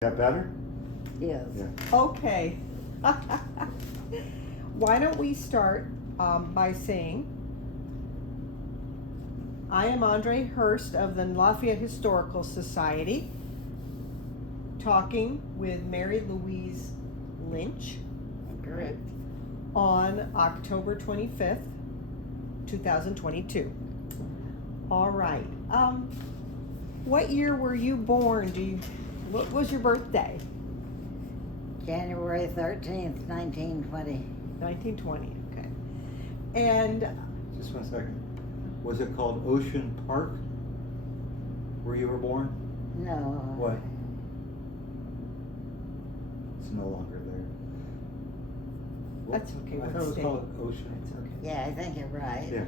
That better? Yes. Yeah. Okay. Why don't we start by saying, I am Andree Hurst of the Lafayette Historical Society, talking with Mary-Louise Lynch Correct. on October 25th, 2022. All right. What year were you born? What was your birthday? January 13th, 1920. 1920, okay. And Just 1 second. Was it called Ocean Park where you were born? No. What? It's no longer there. That's okay, I what thought it was state? called Ocean. it's okay. Yeah, I think you're right. Yeah,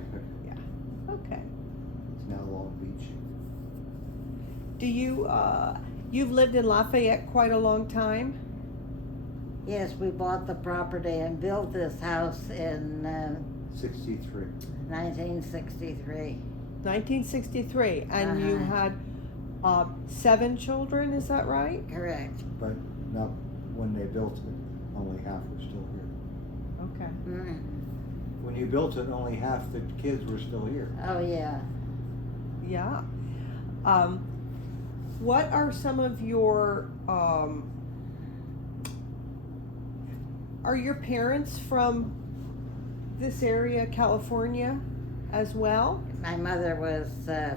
okay. Okay. It's now Long Beach. Do you, you've lived in Lafayette quite a long time? Yes, we bought the property and built this house in 63. 1963. 1963, and you Uh-huh. had 7 children, is that right? Correct. But not when they built it, only half were still here. Okay. Mm. When you built it, only half the kids were still here. Oh, yeah. Yeah. What are some of your, are your parents from this area, California, as well? My mother was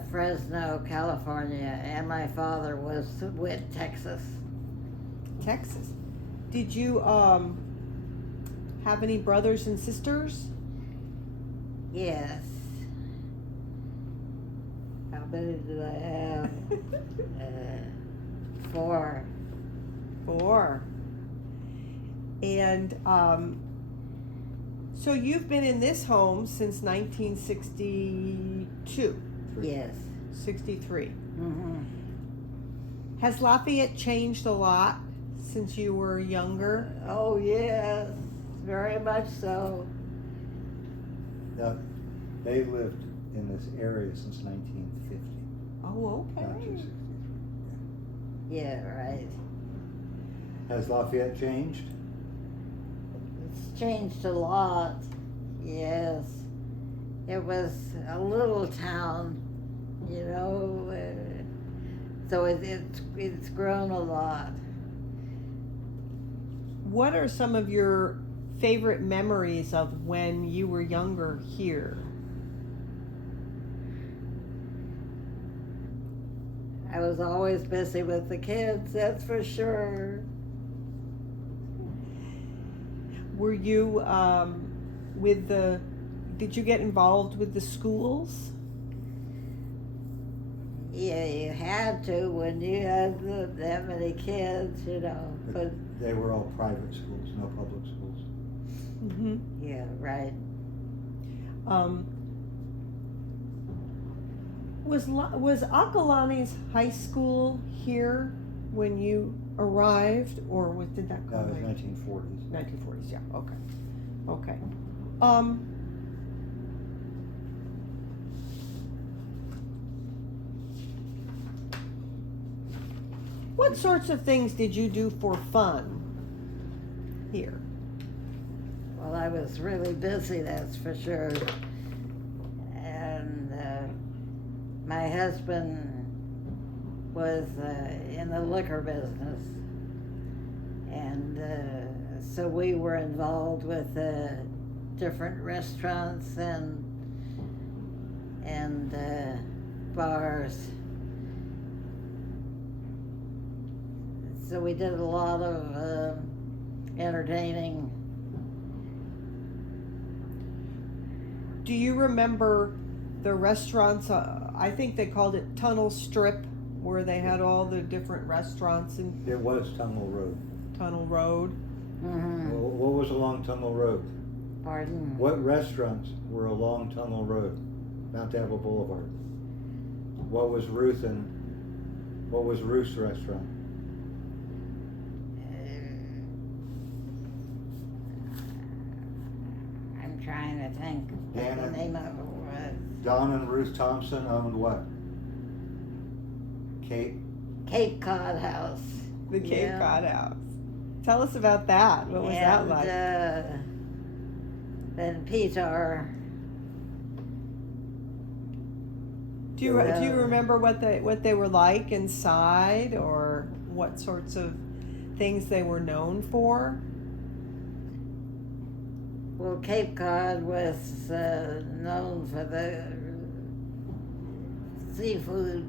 Fresno, California, and my father was Witt, Texas. Texas. Did you have any brothers and sisters? Yes. How many did I have? 4. 4. And so you've been in this home since 1962, Yes. 63. Mm-hmm. Has Lafayette changed a lot since you were younger? Oh, yes. Very much so. Now, they lived in this area since 1950, Oh, not okay. just 63. Yeah, right. Has Lafayette changed? It's changed a lot. Yes. It was a little town, you know, so it's grown a lot. What are some of your favorite memories of when you were younger here? I was always busy with the kids, that's for sure. Were you did you get involved with the schools? Yeah, you had to when you had that many kids, you know. But They were all private schools, no public schools. Mm-hmm. yeah, right. Was Akalani's high school here when you arrived, or did that go That was later? 1940s. 1940s, yeah, okay. Okay. What sorts of things did you do for fun here? Well, I was really busy, that's for sure. And my husband was in the liquor business. And so we were involved with different restaurants and bars. So we did a lot of entertaining. Do you remember the restaurants? I think they called it Tunnel Strip, where they had all the different restaurants in It was Tunnel Road. Tunnel Road. Mm-hmm. What was along Tunnel Road? Pardon? What restaurants were along Tunnel Road? Mount Dabo Boulevard. What was Ruth's restaurant? I'm trying to think what Hannah. the name of it was. Don and Ruth Thompson owned what? Cape? Cape Cod House. the Cape Yeah. Cod House. Tell us about that. What was that like? Then Petar. Do you remember what they were like inside, or what sorts of things they were known for? Well, Cape Cod was known for the seafood,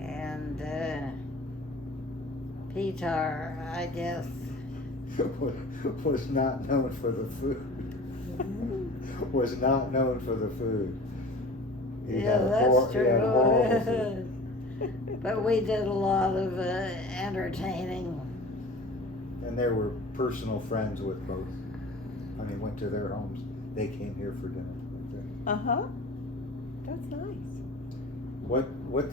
and Petar, I guess. was not known for the food. Was not known for the food. He Yeah, had that's he had horrible food. true. But we did a lot of entertaining. And they were personal friends with both. I mean, went to their homes. They came here for dinner. That's nice. What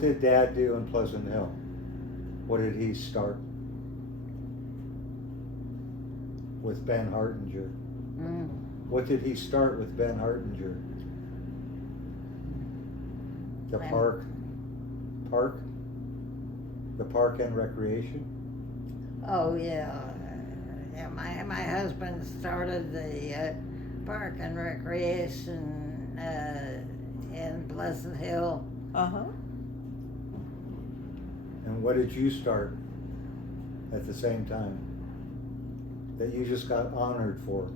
did Dad do in Pleasant Hill? What did he start? With Ben Hartinger. Mm. What did he start with Ben Hartinger? The park? The park and recreation? Oh yeah, yeah. My husband started the park and recreation in Pleasant Hill. And what did you start at the same time that you just got honored for?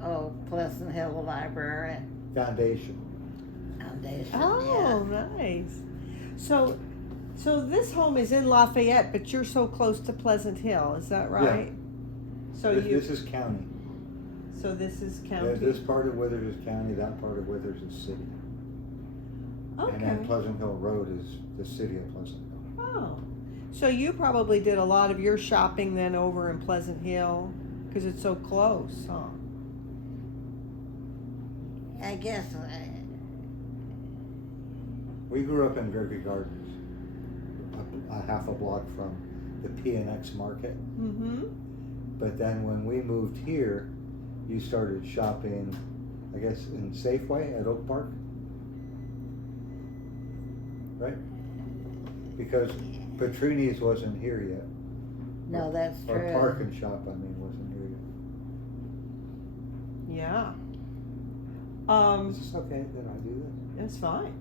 Oh, Pleasant Hill Library Foundation. Foundation. Oh, nice. So this home is in Lafayette, but you're so close to Pleasant Hill. Is that right? So This is county. So this is Yeah, county. this part of Withers is county, that part of Withers is city. Okay. And then Pleasant Hill Road is the city of Pleasant Hill. Oh, so you probably did a lot of your shopping then over in Pleasant Hill because it's so close, huh? I guess. We grew up in Gregory Gardens, a half a block from the PNX market. Mm-hmm. But then when we moved here, you started shopping, I guess, in Safeway at Oak Park, right? Because Petrini's wasn't here yet. No, that's Or true. Park and Shop, I mean, wasn't here yet. Yeah. Is this okay that I do It's fine.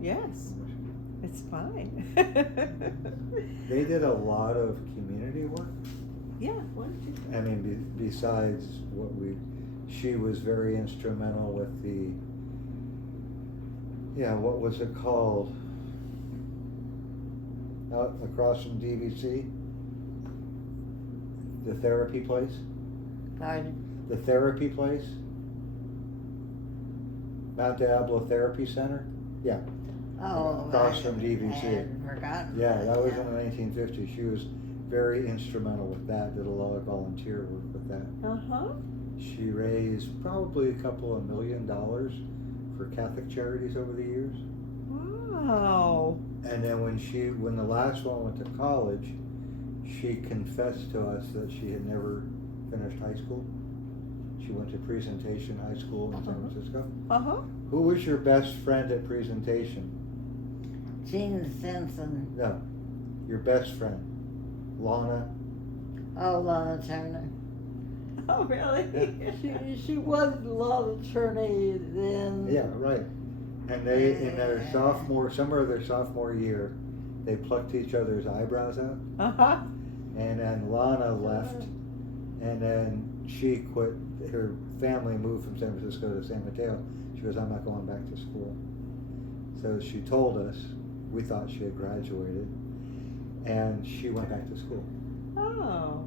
Yes, this? it's fine. They did a lot of community work. Yeah. What did you? I mean, besides she was very instrumental with what was it called? Out across from DVC? The therapy place? Pardon? The therapy place? Mount Diablo Therapy Center? Yeah. Oh, Across from DVC. I had forgotten. Yeah, that was yeah. in the 1950s. She was very instrumental with that, did a lot of volunteer work with that. She raised probably a couple of $1 million for Catholic charities over the years. Wow. And then when the last one went to college, she confessed to us that she had never finished high school. She went to Presentation High School in San Francisco. Who was your best friend at Presentation? Gene Stinson. No, your best friend. Lana. Oh, Lana Turner. Oh, really? She was a lot of attorney then. Yeah, right. And they, in their summer of their sophomore year, they plucked each other's eyebrows out. And then Lana left, and then she quit. Her family moved from San Francisco to San Mateo. She goes, I'm not going back to school. So she told us, we thought she had graduated, and she went back to school. Oh.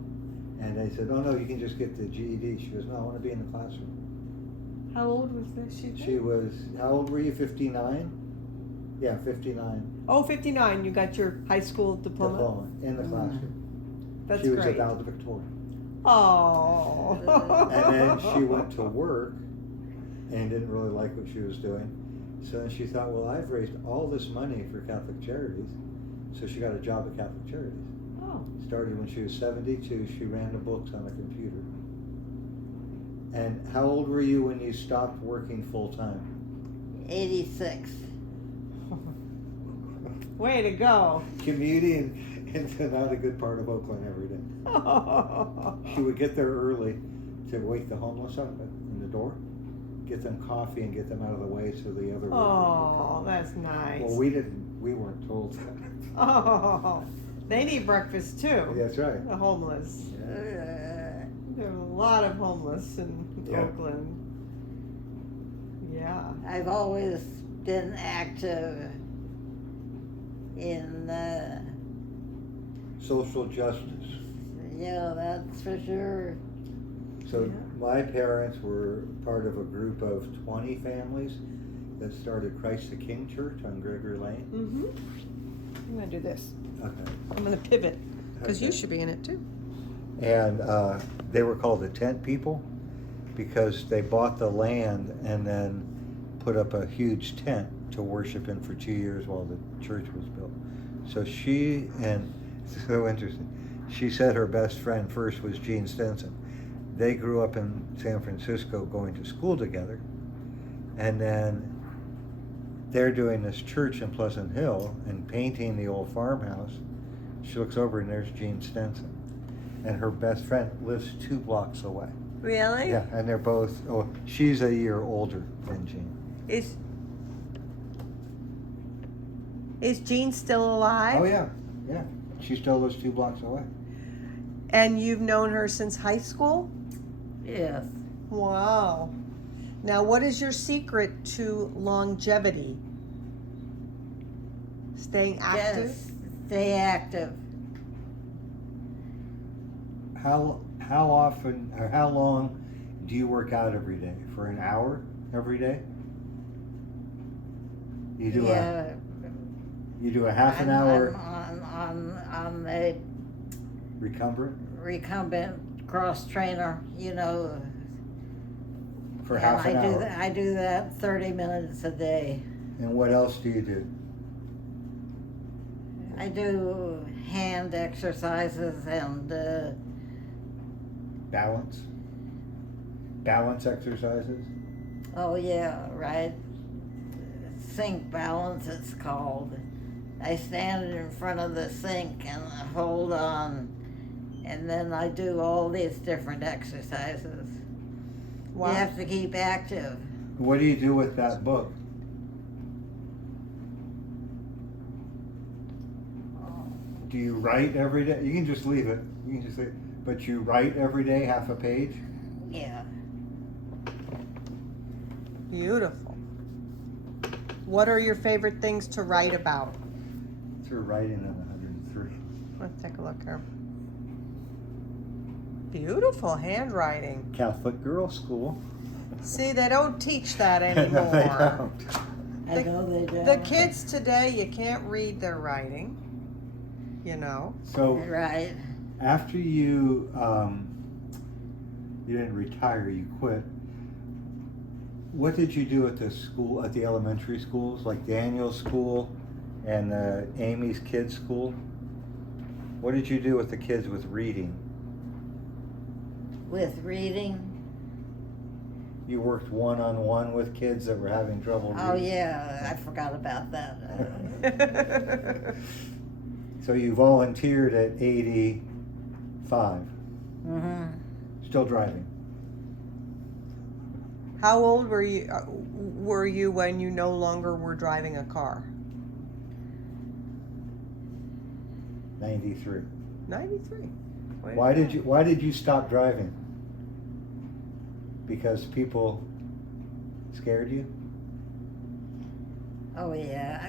And they said, oh no, you can just get the GED. She goes, no, I want to be in the classroom. How old was this? She was, how old were you, 59? Yeah, 59. Oh, 59. You got your high school diploma? In the classroom. That's she was great. a valedictorian. Oh. And then she went to work and didn't really like what she was doing. So then she thought, well, I've raised all this money for Catholic Charities. So she got a job at Catholic Charities. Oh. Started when she was 72. She ran the books on a computer. And how old were you when you stopped working full time? 86. Way to go. commuting into not a good part of Oakland every day. She would get there early to wake the homeless up in the door, get them coffee and get them out of the way so the other workers would Oh, come. that's nice. Well, we weren't told that. Oh, they need breakfast too. That's right. The homeless. There are a lot of homeless in Yeah. Oakland. Yeah. I've always been active in, Social justice. yeah, that's for sure. So Yeah. my parents were part of a group of 20 families that started Christ the King Church on Gregory Lane. Mm-hmm. I'm gonna do this. Okay. I'm gonna pivot because you Okay. should be in it too. And they were called the Tent People because they bought the land and then put up a huge tent to worship in for 2 years while the church was built. So she, and it's so interesting, she said her best friend first was Gene Stenson. They grew up in San Francisco going to school together, and then they're doing this church in Pleasant Hill and painting the old farmhouse. She looks over and there's Gene Stenson. And her best friend lives 2 blocks away. Really? Yeah, and they're both, oh, she's a year older than Gene. Is Jean still alive? Oh, yeah, yeah. She still lives 2 blocks away. And you've known her since high school? Yes. Wow. Now, what is your secret to longevity? Staying active? Just stay active. How often, or how long do you work out every day? For an hour every day? You do a half an hour On the recumbent cross trainer, you know. for half an hour. I do that 30 minutes a day. And what else do you do? I do hand exercises and Balance exercises? oh yeah, right. Sink balance it's called. I stand in front of the sink and hold on, and then I do all these different exercises. Wow. You have to keep active. What do you do with that book? Do you write every day? You can just leave it. You can just leave it. But you write every day, half a page? Yeah. Beautiful. What are your favorite things to write about? Through writing on 103. Let's take a look here. Beautiful handwriting. Catholic girls' school. See, they don't teach that No, anymore. they don't. I know they do. The kids today, you can't read their writing, you know. So Right. after you didn't retire, you quit. What did you do at the school, at the elementary schools, like Daniel's school and Amy's kids' school? What did you do with the kids with reading? With reading. You worked one-on-one with kids that were having trouble reading? Oh yeah, I forgot about that. So you volunteered at 85, Mm-hmm. still driving. How old were you when you no longer were driving a car? 93. 93. Why did you stop driving? Because people scared you? Oh yeah,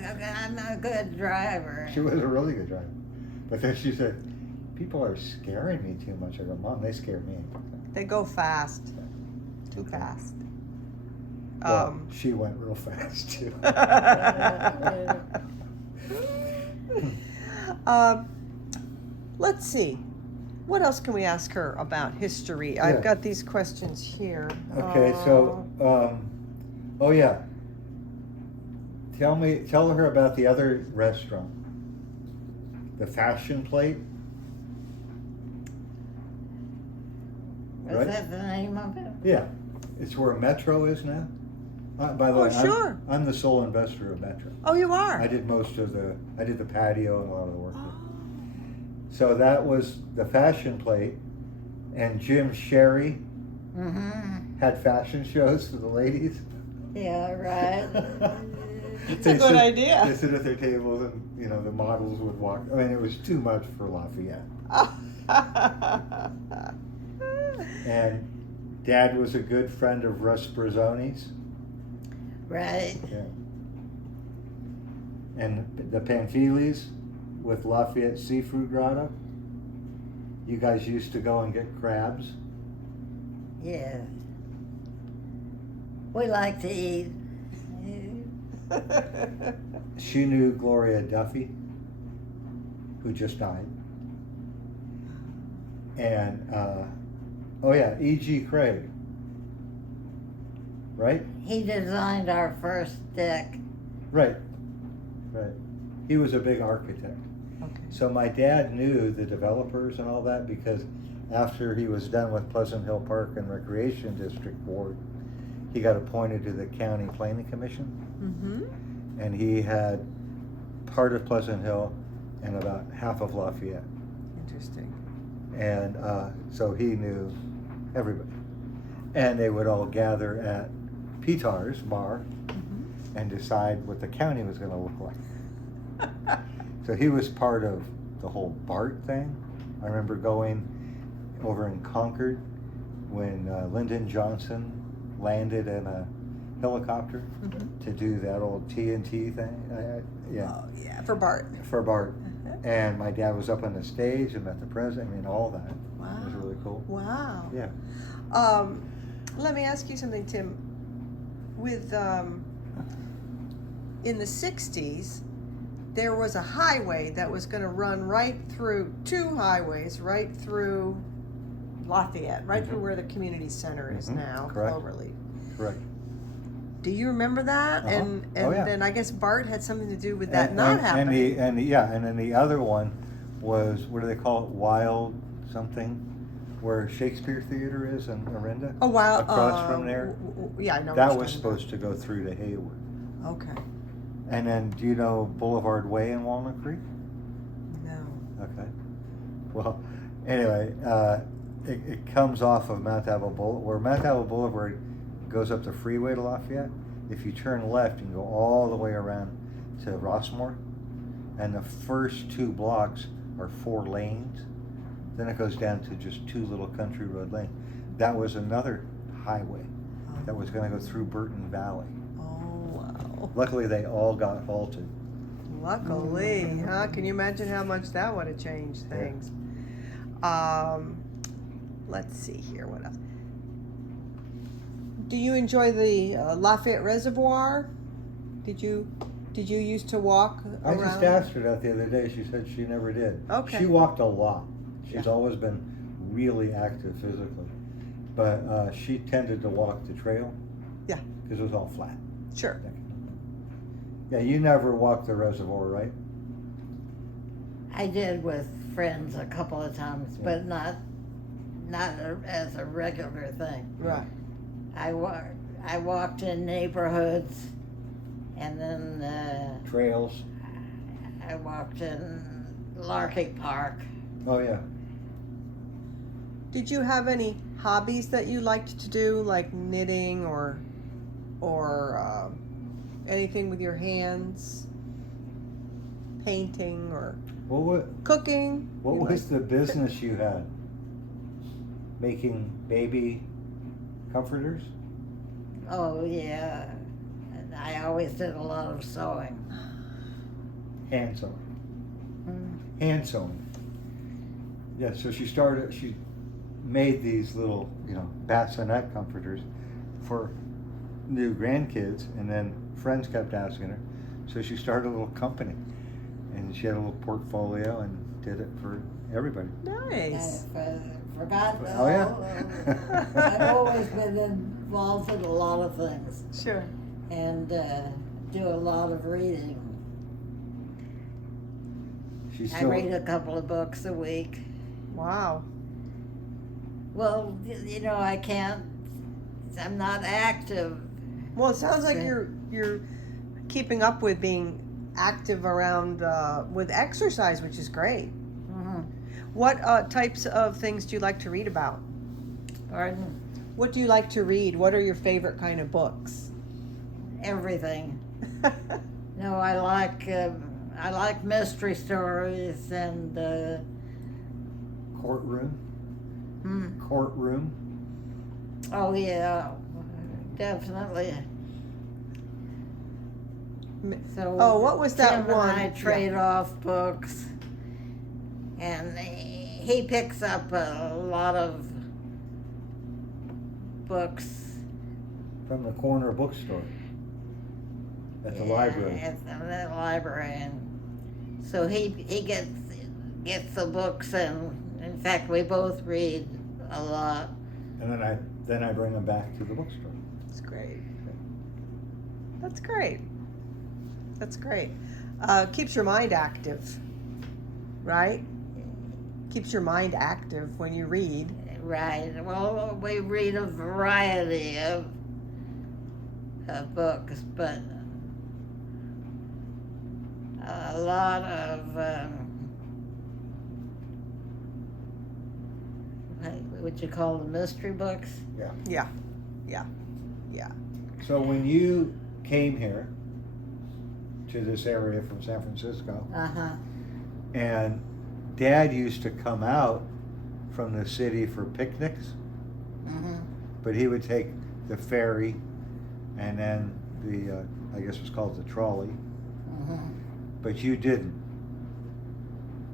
I'm a good driver. She was a really good driver. But then she said, people are scaring me too much. I go, Mom, they scare me. They go fast. Too fast. Well, she went real fast too. Let's see. What else can we ask her about history? I've Yeah. got these questions here. Okay, so, oh yeah. Tell her about the other restaurant. The Fashion Plate. Is Right? that the name of it? Yeah. It's where Metro is now. By the Oh, way, sure. I'm the sole investor of Metro. Oh, you are? I did I did the patio and a lot of the work. Oh. So that was the fashion plate, and Jim Sherry had fashion shows for the ladies. Yeah, right. It's a good idea. They sit at their tables, and the models would walk. I mean, it was too much for Lafayette. And Dad was a good friend of Russ Brazzoni's. Right. Yeah. And the Pamphili's with Lafayette Seafood Grotto. You guys used to go and get crabs. Yeah. We like to eat. She knew Gloria Duffy, who just died. And, E.G. Craig. Right? He designed our first deck. Right. He was a big architect. Okay. So my dad knew the developers and all that because after he was done with Pleasant Hill Park and Recreation District Board, he got appointed to the County Planning Commission. Mm-hmm. And he had part of Pleasant Hill and about half of Lafayette. Interesting. And so he knew everybody. And they would all gather at Petar's bar and decide what the county was going to look like. So he was part of the whole BART thing. I remember going over in Concord when Lyndon Johnson landed in a helicopter to do that old TNT thing. Yeah. Oh, yeah, for Bart. For BART. And my dad was up on the stage and met the president. I mean, all that. Wow. It was really cool. Wow. Yeah. Let me ask you something, Tim. With in the 60s, there was a highway that was going to run right through, two highways right through Lafayette, right through where the community center is now, Correct. Cloverleaf. Correct. Do you remember that? And yeah. then I guess BART had something to do with that not happening. And then the other one was, what do they call it? Wild something? Where Shakespeare Theater is in Orinda. Oh, wow. Across from there. Yeah, I know. That was supposed to go through to Hayward. Okay. And then, do you know Boulevard Way in Walnut Creek? No. Okay. Well, anyway, it comes off of Mount Tabor Boulevard, where Mount Tabor Boulevard goes up the freeway to Lafayette. If you turn left, you can go all the way around to Rossmore, and the first 2 blocks are 4 lanes. Then it goes down to just 2 little country road lanes. That was another highway that was going to go through Burton Valley. Oh, wow. Luckily, they all got halted. Luckily, huh? Can you imagine how much that would have changed things? Let's see here. What else? Do you enjoy the Lafayette Reservoir? Did you used to walk I around? just asked her that the other day. She said she never did. Okay. She walked a lot. She's always been really active physically. But she tended to walk the trail. Yeah. Because it was all flat. Sure. Yeah, you never walked the reservoir, right? I did with friends a couple of times, but not as a regular thing. Right. I walked in neighborhoods, and then Trails. I walked in Larky Park. Oh, yeah. Did you have any hobbies that you liked to do, like knitting or anything with your hands, painting or cooking? What was the business you had? Making baby comforters? Oh yeah, and I always did a lot of sewing. Hand sewing. Hand sewing. Yeah, so she made these little, bassinet comforters for new grandkids, and then friends kept asking her. So she started a little company, and she had a little portfolio and did it for everybody. Nice. I forgot. Oh, yeah. I've always been involved in a lot of things. Sure. And do a lot of reading. I read a couple of books a week. Wow. Well, I'm not active Well, it sounds like you're keeping up with being active around with exercise, which is great. Mm-hmm. What types of things do you like to read about? Pardon? What do you like to read? What are your favorite kind of books? Everything. No, I like mystery stories and Courtroom. hmm. Courtroom. Oh yeah, definitely. So Oh, what was that Tim one? and I trade off books, and he picks up a lot of books From the corner bookstore. At the yeah, library. at the library, and so he gets the books, and in fact we both read a lot. And then I bring them back to the bookstore. That's great. That's great. That's great. Keeps your mind active, right? Keeps your mind active when you read. Right. Well, we read a variety of books, but a lot of what you call the mystery books. Yeah. So when you came here to this area from San Francisco, and Dad used to come out from the city for picnics, but he would take the ferry and then the, I guess it was called the trolley, but you didn't.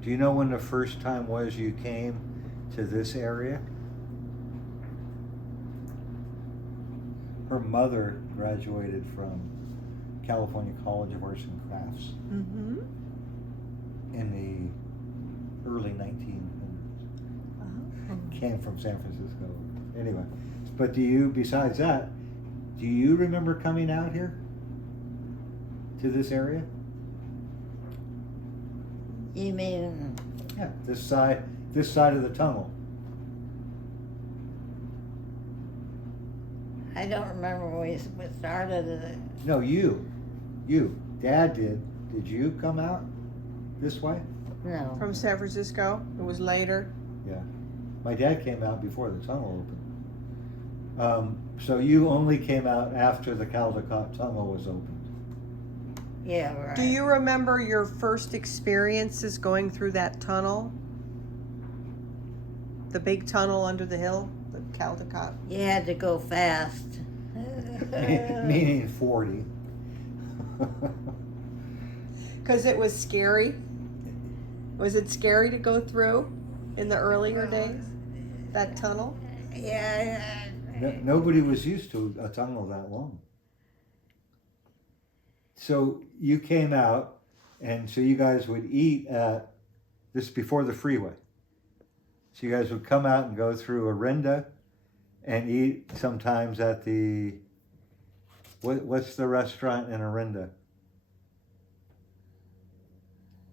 Do you know when the first time was you came to this area? Her mother graduated from California College of Arts and Crafts in the early 1900s. Came from San Francisco. Anyway, but besides that, do you remember coming out here to this area? You mean? Yeah, this side of the tunnel. I don't remember when we started it. No, you. Dad did. Did you come out this way? No. From San Francisco. It was later. Yeah. My dad came out before the tunnel opened. So you only came out after the Caldecott Tunnel was opened. Yeah, right. Do you remember your first experiences going through that tunnel? The big tunnel under the hill, the Caldecott? You had to go fast. Meaning 40. Because it was scary? Was it scary to go through in the earlier days? That tunnel? Yeah. Nobody was used to a tunnel that long. So you came out, and so you guys would eat at this before the freeway. So you guys would come out and go through Orinda and eat sometimes at the, what's the restaurant in Orinda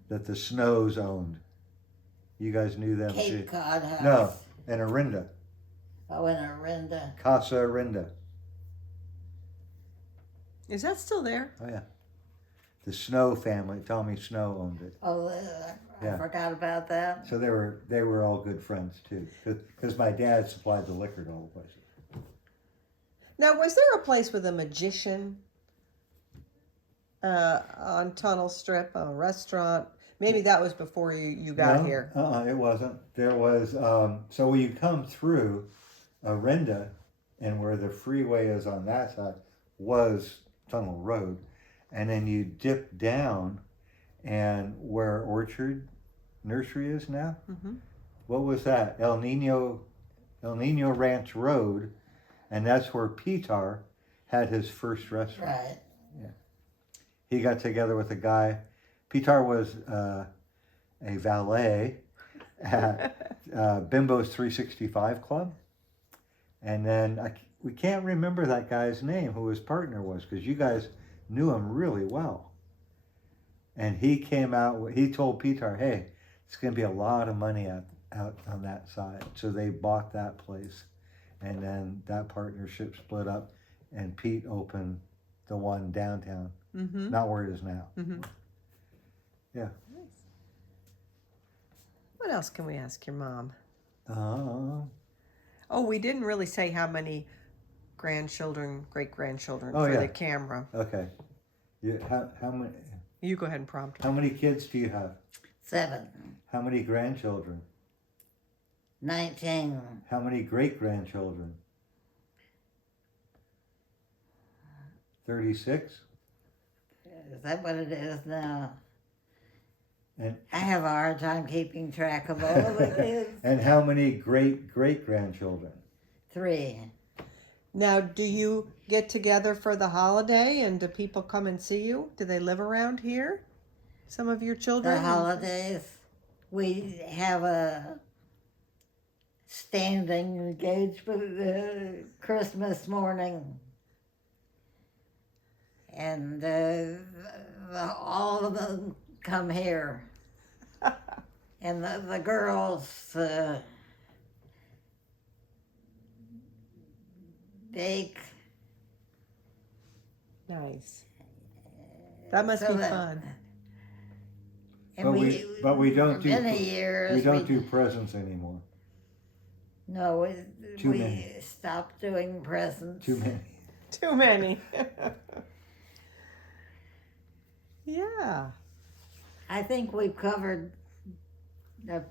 that the Snows owned? You guys knew them too. Cape Cod House. No, in Orinda. Oh, in Orinda. Casa Orinda. Is that still there? Oh yeah. The Snow family, Tommy Snow owned it. Oh, I Yeah. forgot about that. So they were all good friends too, because my dad supplied the liquor to all the places. Now, was there a place with a magician on Tunnel Strip, a restaurant? Maybe that was before you got here. It wasn't. There was, so when you come through Orinda, and where the freeway is on that side, was Tunnel Road. And then you dip down, and where Orchard Nursery is now, what was that? El Nino Ranch Road, and that's where Petar had his first restaurant. Right. Yeah. He got together with a guy. Petar was a valet at Bimbo's 365 Club. And then we can't remember that guy's name, who his partner was, because you guys knew him really well. And he came out, he told Petar, hey, it's going to be a lot of money out on that side. So they bought that place. And then that partnership split up. and Pete opened the one downtown, Mm-hmm. not where it is now. Mm-hmm. Yeah. Nice. What else can we ask your mom? Oh, we didn't really say how many grandchildren, great-grandchildren Oh, for yeah. the camera. Okay. How many? You go ahead and prompt How her. many kids do you have? 7, How many grandchildren? 19, How many great-grandchildren? 36? is that what it is now? And I have a hard time keeping track of all of the kids. and how many great-great-grandchildren? 3. Now, do you get together for the holiday, and do people come and see you? Do they live around here? Some of your children? The holidays, we have a standing engagement Christmas morning. And all of them come here. And the girls bake. Nice. That must So be that- fun. And But we don't for do many years. we don't do presents anymore. No, Too we many. stopped doing presents. Too many. Too many. Yeah. I think we've covered a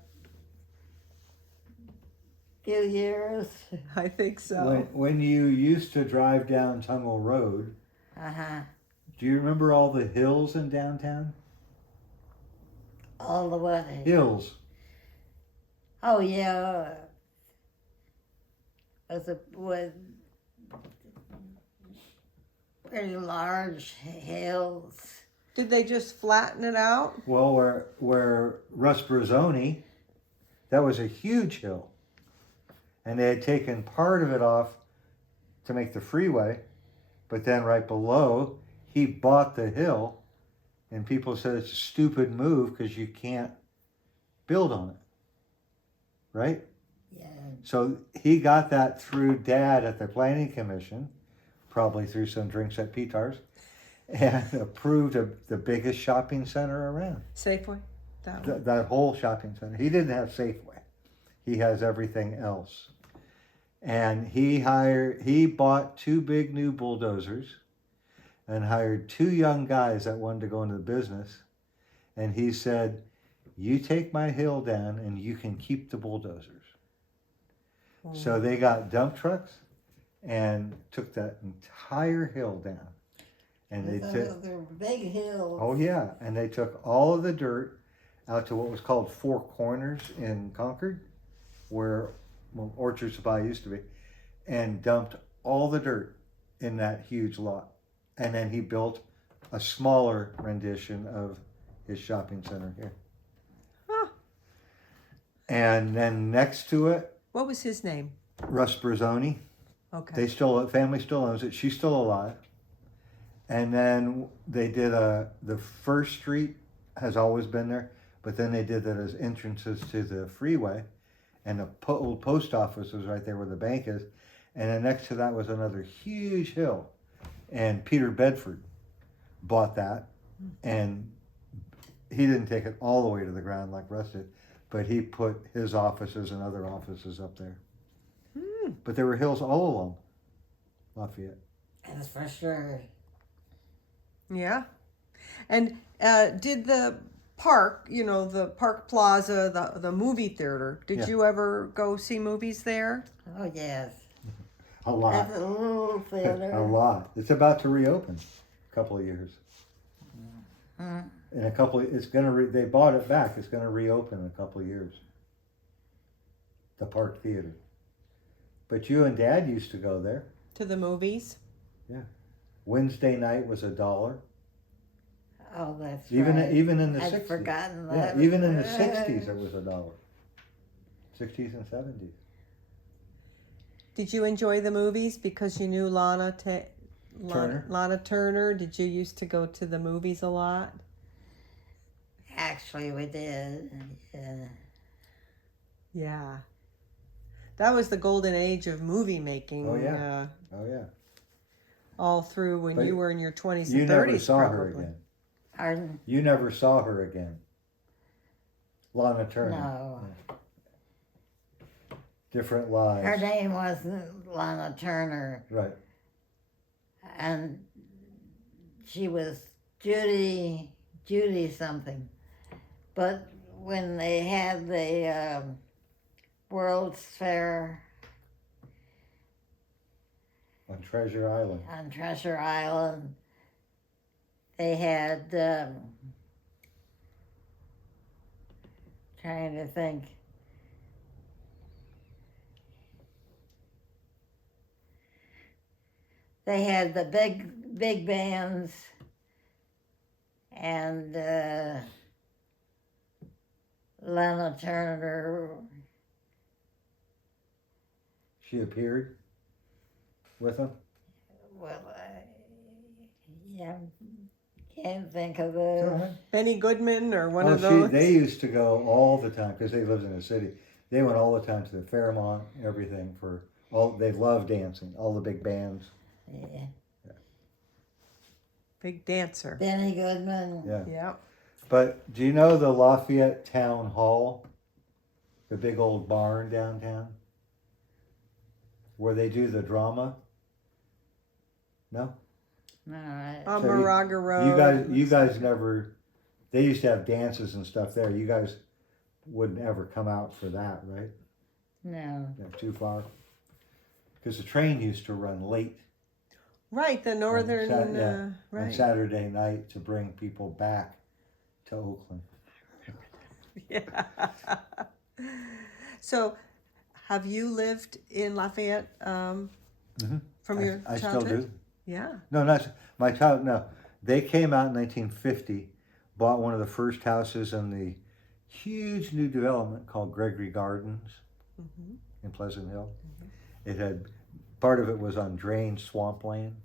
few years. I think so. When you used to drive down Tungle Road, Uh-huh. do you remember all the hills in downtown? All the way. Hills. Oh, yeah. With pretty large hills. Did they just flatten it out? Well, where Russ Brazzoni, that was a huge hill. And they had taken part of it off to make the freeway, but then right below, he bought the hill, and people said it's a stupid move because you can't build on it. Right? Yeah. So he got that through Dad at the Planning Commission, probably through some drinks at Petar's, and approved of the biggest shopping center around. Safeway? That one? That whole shopping center. He didn't have Safeway. He has everything else. And he bought 2 big new bulldozers and hired 2 young guys that wanted to go into the business. And he said, you take my hill down and you can keep the bulldozers. So they got dump trucks and took that entire hill down. And they took, They're big hills. oh yeah, and they took all of the dirt out to what was called Four Corners in Concord, where Orchard Supply used to be, and dumped all the dirt in that huge lot. And then he built a smaller rendition of his shopping center here. Huh. And then next to it, What was his name? Russ Brazzoni. Okay. Family still owns it. She's still alive. And then they did the first street has always been there, but then they did that as entrances to the freeway, and the old post office was right there where the bank is, and then next to that was another huge hill, and Peter Bedford bought that, and he didn't take it all the way to the ground like Russ did, but he put his offices and other offices up there. But there were hills all along Lafayette. That's for sure. Yeah. And did the park, the Park Plaza, the movie theater, did Yeah. you ever go see movies there? Oh, yes. A lot. That's a little theater. A lot. It's about to reopen a couple of years. In a couple, they bought it back. It's gonna reopen in a couple of years. The Park Theater. But you and Dad used to go there. To the movies? Wednesday night was $1. Oh, that's Even right. even in the I'd 60s. forgotten Yeah, that. even in the 60s it was $1. 60s and 70s. Did you enjoy the movies because you knew Turner. Lana Turner? Did you used to go to the movies a lot? Actually, we did. Yeah. Yeah. That was the golden age of movie making. Oh, yeah. Oh yeah. all through when But you were in your 20s You and 30s. never saw her probably. again. Pardon? You never saw her again. Lana Turner. No. Different lives. Her name wasn't Lana Turner, Right. and she was Judy something. But when they had the World's Fair On Treasure Island. on Treasure Island, they had, trying to think, they had the big bands and Lana Turner. She appeared with them. Well, yeah, can't think of Go the. ahead. Benny Goodman or one of those. They used to go all the time because they lived in the city. They went all the time to the Fairmont, everything for all. They loved dancing. All the big bands. Yeah. Big dancer. Benny Goodman. Yeah. Yeah. But do you know the Lafayette Town Hall, the big old barn downtown, where they do the drama? No. All right. On So Moraga Road. You guys never. They used to have dances and stuff there. You guys wouldn't ever come out for that, right? No. Yeah, too far. Because the train used to run late. Right, the northern. On right. Saturday night to bring people back to Oakland. Yeah. So, have you lived in Lafayette from your I still childhood? do. Yeah. No, not my child. No, they came out in 1950, bought one of the first houses in the huge new development called Gregory Gardens in Pleasant Hill. It had part of it was on drained swampland,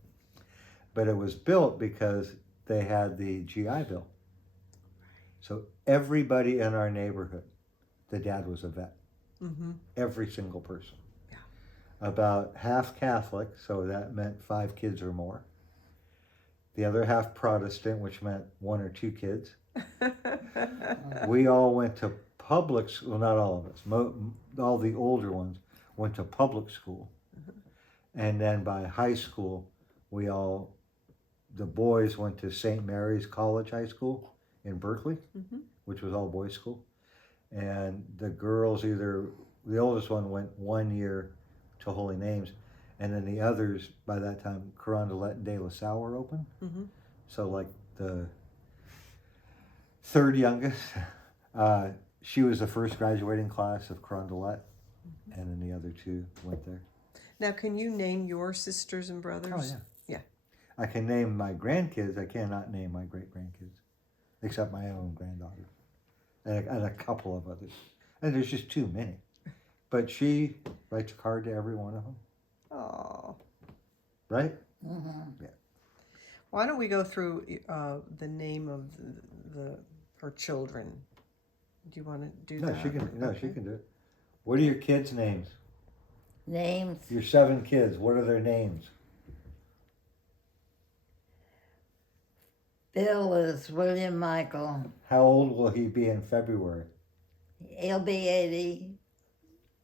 but it was built because they had the GI Bill. So everybody in our neighborhood, the dad was a vet. Every single person. Yeah. About half Catholic, so that meant 5 kids or more. The other half Protestant, which meant 1 or 2 kids. We all went to public school, well, not all of us, all the older ones went to public school. And then by high school, the boys went to St. Mary's College High School in Berkeley, which was all boys school. And the girls the oldest one went 1 year to Holy Names, and then the others, by that time, Carondelet and De La Salle were open. So like the third youngest, she was the first graduating class of Carondelet, and then the other 2 went there. Now, can you name your sisters and brothers? Oh, yeah. Yeah. I can name my grandkids. I cannot name my great-grandkids, except my own granddaughter, and a couple of others. And there's just too many. But she writes a card to every one of them. Oh. Right? Mm-hmm. Yeah. Why don't we go through the name of her children? Do you want to do that? She can do it. What are your kids' names? Names. Your 7 kids. What are their names? Bill is William Michael. How old will he be in February? He'll be 80.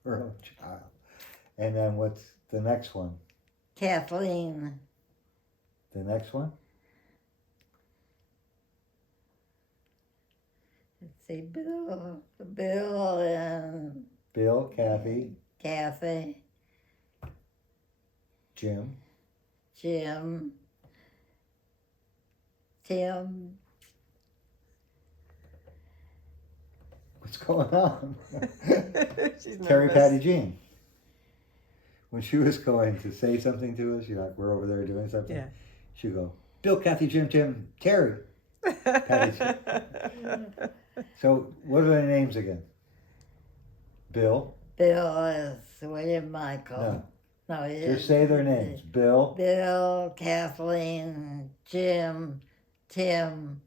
Early child. And then what's the next one? Kathleen. The next one? Let's see, Bill and Bill, Kathy, Kathy, Jim. Jim, Tim. What's going on? She's Terry, nervous. Patty, Jean. When she was going to say something to us, we're over there doing something. Yeah. She'd go, Bill, Kathy, Jim, Tim, Terry. Patty, Jean. So what are their names again? Bill. Bill is William Michael. No, Just say their names. Bill. Bill, Kathleen, Jim, Tim,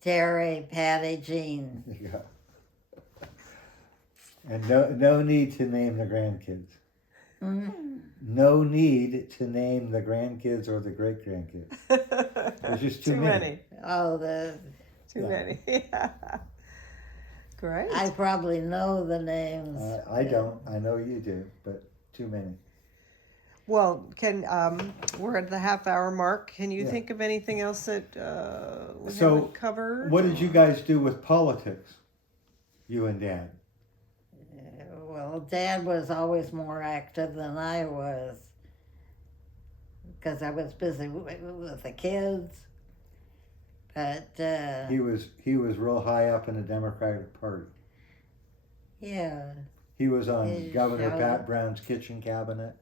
Terry, Patty, Jean. Yeah. And no need to name the grandkids. No need to name the grandkids or the great grandkids. There's just too many. Oh, Too many. Yeah. Great. I probably know the names. I don't. I know you do, but too many. Well, we're at the half-hour mark. Can you Yeah. think of anything else that we So, haven't covered? what did you guys do with politics? You and Dad? Well, Dad was always more active than I was because I was busy with the kids. But He was real high up in the Democratic Party. yeah, He was on He Governor showed- Pat Brown's kitchen cabinet,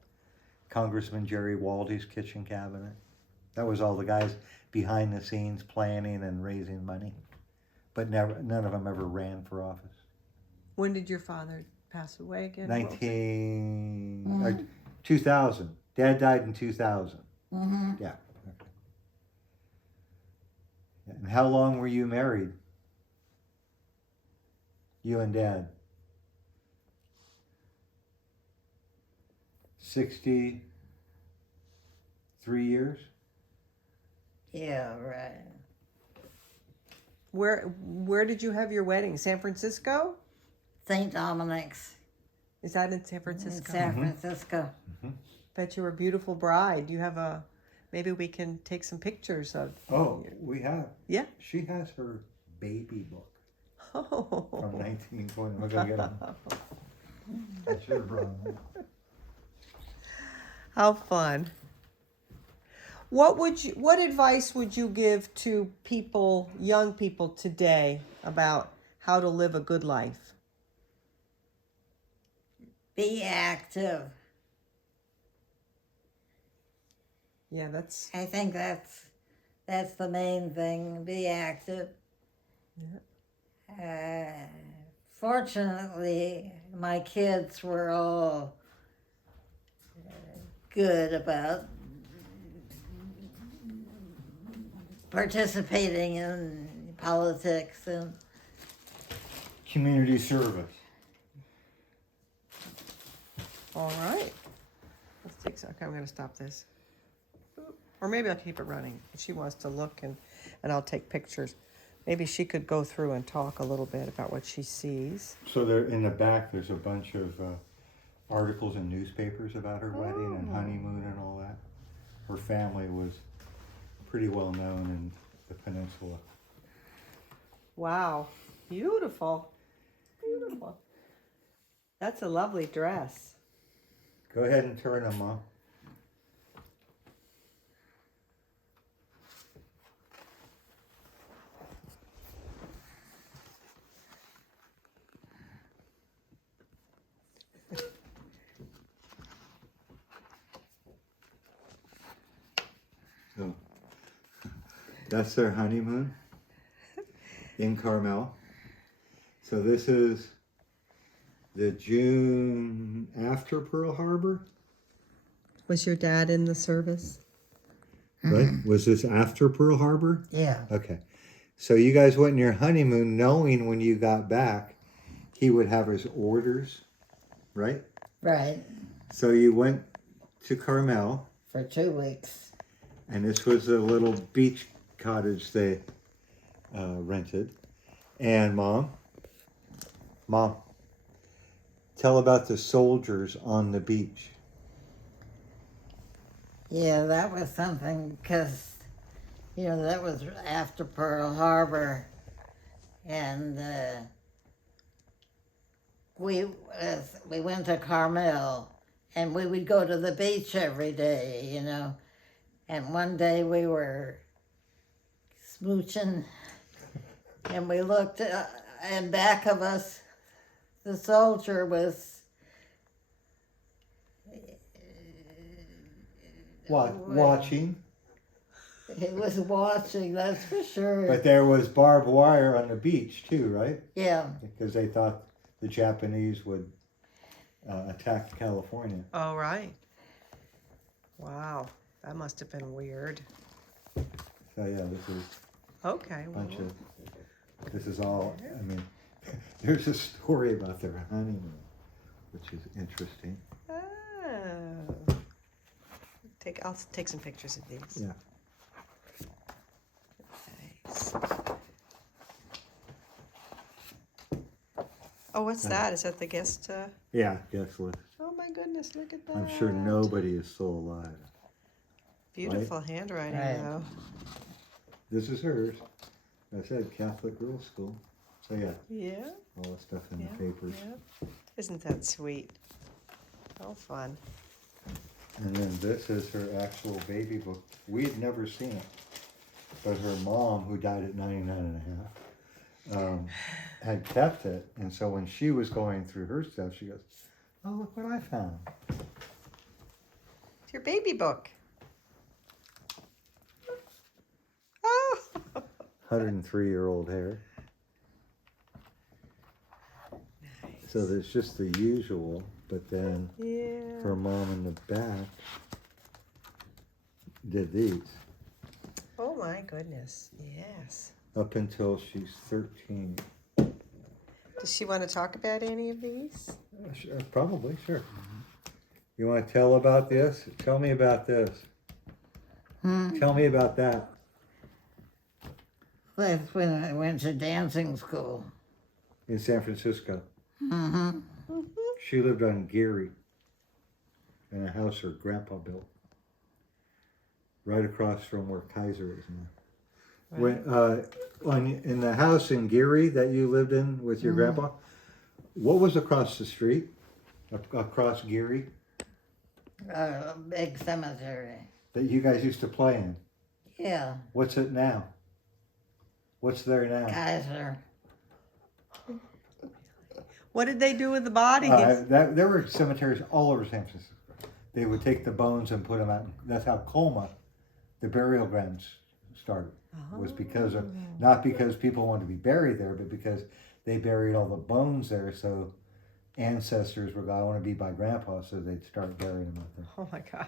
Congressman Jerry Waldy's kitchen cabinet. That was all the guys behind the scenes planning and raising money. But none of them ever ran for office. When did your father pass away again? 2000. Dad died in 2000. mm-hmm. Yeah. Okay. And how long were you married? You and Dad? 63 years? Yeah, right. Where did you have your wedding? San Francisco? St. Dominic's Is that in San in Francisco? San Francisco. Bet you were a beautiful bride. You have maybe we can take some pictures of. Oh, we have. Yeah. She has her baby book Oh. from 1920. We're going to get them. I should have brought them. How fun. What advice would you give to young people today about how to live a good life? Be active. Yeah, that's I think that's the main thing. Be active. Fortunately, my kids were all good about participating in politics and Community service. all right. Let's take. Okay, I'm going to stop this. Or maybe I'll keep it running. If she wants to look and I'll take pictures. Maybe she could go through and talk a little bit about what she sees. So there, in the back, there's a bunch of articles in newspapers about her wedding and honeymoon and all that. Her family was pretty well known in the peninsula. Wow. Beautiful. Beautiful. That's a lovely dress. Go ahead and turn them, Mom. So, that's their honeymoon in Carmel. So this is the June after Pearl Harbor. Was your dad in the service? Right? Was this after Pearl Harbor? yeah. Okay. So you guys went on your honeymoon knowing when you got back he would have his orders, right? Right. So you went to Carmel, For 2 weeks. and this was a little beach cottage they rented. And Mom, tell about the soldiers on the beach. Yeah, that was something because, that was after Pearl Harbor. And we went to Carmel, and we would go to the beach every day, And one day we were smooching, and we looked, and back of us, the soldier was Watching. he was watching, that's for sure. But there was barbed wire on the beach too, right? Yeah. Because they thought the Japanese would attack California. Oh, right. Wow. That must have been weird. So yeah, this is Okay. a bunch of, this is all, I mean, there's a story about their honeymoon, which is interesting. Oh. I'll take some pictures of these. Yeah. Nice. Oh, what's that? Is that the guest? Yeah, guest list. Oh my goodness, look at that. I'm sure nobody is still alive. Beautiful handwriting, Right. though. This is hers. I said Catholic girls' school. So yeah, Yeah. all the stuff in Yeah, the papers. yeah. Isn't that sweet? How fun. And then this is her actual baby book. We had never seen it. But her mom, who died at 99 and a half, had kept it. And so when she was going through her stuff, she goes, oh, look what I found. It's your baby book. Oh. 103-year-old hair. Nice. So there's just the usual, but then Yeah. her mom in the back did these Oh my goodness. Yes. up until she's 13. Does she want to talk about any of these? Probably, sure. You want to tell about this? Tell me about this. Tell me about that. That's when I went to dancing school. In San Francisco. Mm-hmm. She lived on Geary in a house her grandpa built. Right across from where Kaiser is now. In the house in Geary that you lived in with your grandpa, what was across the street? Across Geary? A big cemetery. That you guys used to play in. Yeah, What's it now? What's there now? Kaiser. What did they do with the bodies? There were cemeteries all over San Francisco. They would take the bones and put them out. That's how Colma, the burial grounds, started. Was because of, not because people wanted to be buried there, but because they buried all the bones there. So ancestors were going, I want to be by grandpa, so they'd start burying them out there. Oh my God.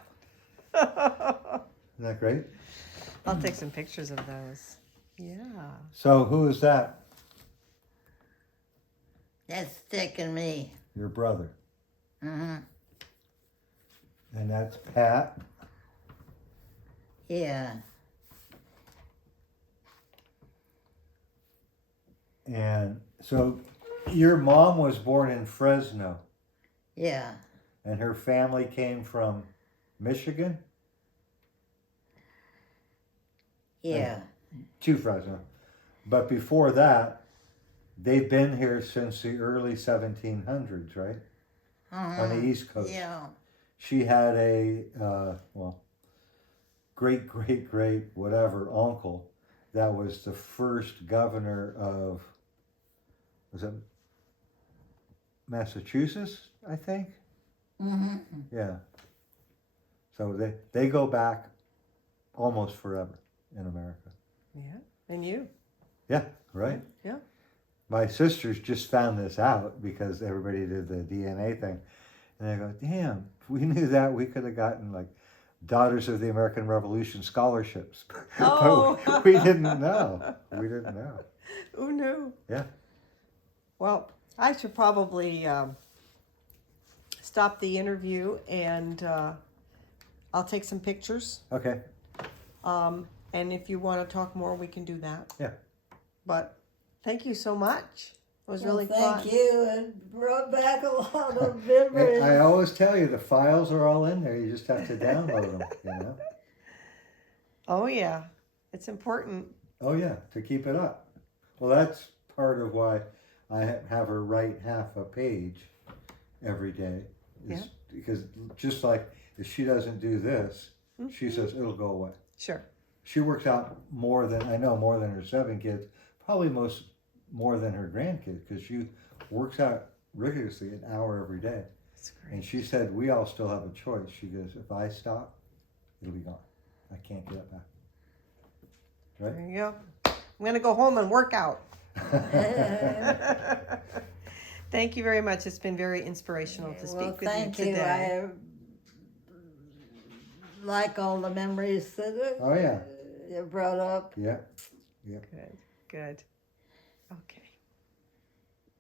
Isn't that great? I'll take some pictures of those. Yeah. So who is that? That's Dick and me. Your brother. Mm-hmm. And that's Pat. Yeah. And so your mom was born in Fresno. Yeah. And her family came from Michigan Yeah. to Fresno. But before that, they've been here since the early 1700s, right? On the East Coast. Yeah. She had a, great, whatever, uncle that was the first governor of, was it Massachusetts, I think? Mm-hmm. Yeah. So they go back almost forever in America. Yeah. And you? Yeah, right? Yeah. My sisters just found this out because everybody did the DNA thing. And they go, damn, if we knew that, we could have gotten like Daughters of the American Revolution scholarships. Oh. But we didn't know. We didn't know. Who knew? Yeah. Well, I should probably stop the interview and I'll take some pictures. Okay. And if you want to talk more, we can do that. Yeah. But thank you so much. It was really fun. Thank you. It brought back a lot of memories. I always tell you, the files are all in there. You just have to download them, you know? Oh, yeah. It's important. Oh, yeah, to keep it up. Well, that's part of why I have her write half a page every day. Yeah. Because just like if she doesn't do this, she says it'll go away. Sure. She works out more than her 7 kids, probably more than her grandkids, because she works out rigorously an hour every day. That's great. And she said, we all still have a choice. She goes, if I stop, it'll be gone. I can't get it back. Right? There you go. I'm going to go home and work out. Thank you very much. It's been very inspirational to speak with thank you today. I like all the memories that Oh, yeah. you brought up. Yeah. Good. Okay.